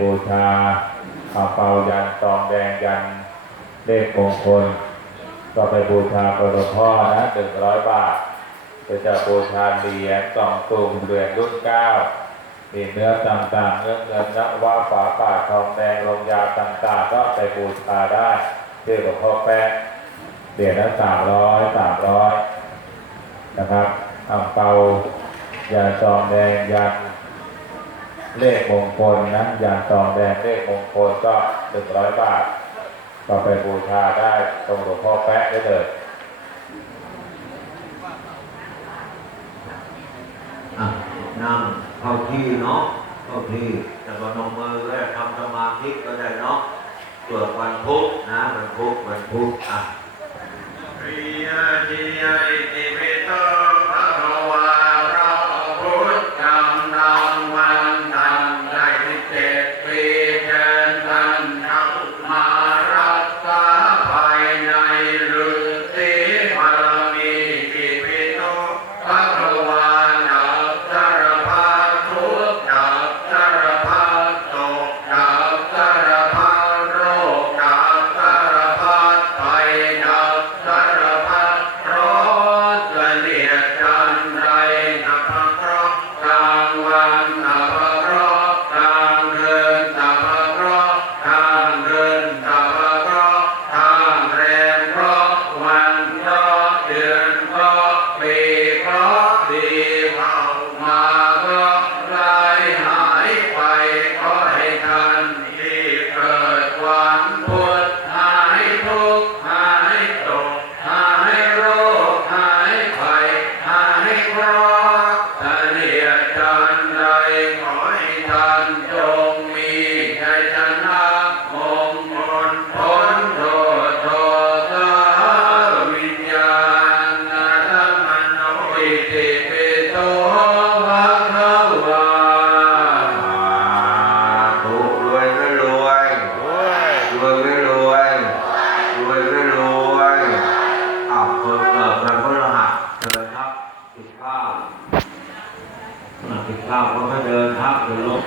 บูชาเอาเปายันตองแดงยันเลขมงคล ก็ไปบูชาพระพ่อนะหนึ่งร้อยบาทก็จะบูชาเหรียญกล่องตุ่มเหรียญรุ่นเก้ามีเนื้อต่างๆเนื้อเงินนะว่าฝาป่าทองแดงลงยาต่างๆ ก็ไปบูชาได้เชื่อหลวงพ่อแป๊ะเหรียญละสามร้อยสามร้อยนะครับอังเปายันตองแดงยัน เลขมงคลนะยานตองแดงเลขมงคลก็หนึ่งร้อยบาท ก็ไปบูชาได้ตรงหลวงพ่อแป๊ะได้เลยอะนั่งเข้าที่เนาะเข้าที่แต่ก็นมมือแล้วทำสมาธิก็ได้เนาะตรวจวันพุธนะวันพุธวันพุธอะ เสนียจันไรขอให้ท่านจง ญครับกินข้าวอะกินข้าวก็ไม่เดินครักเดินลบ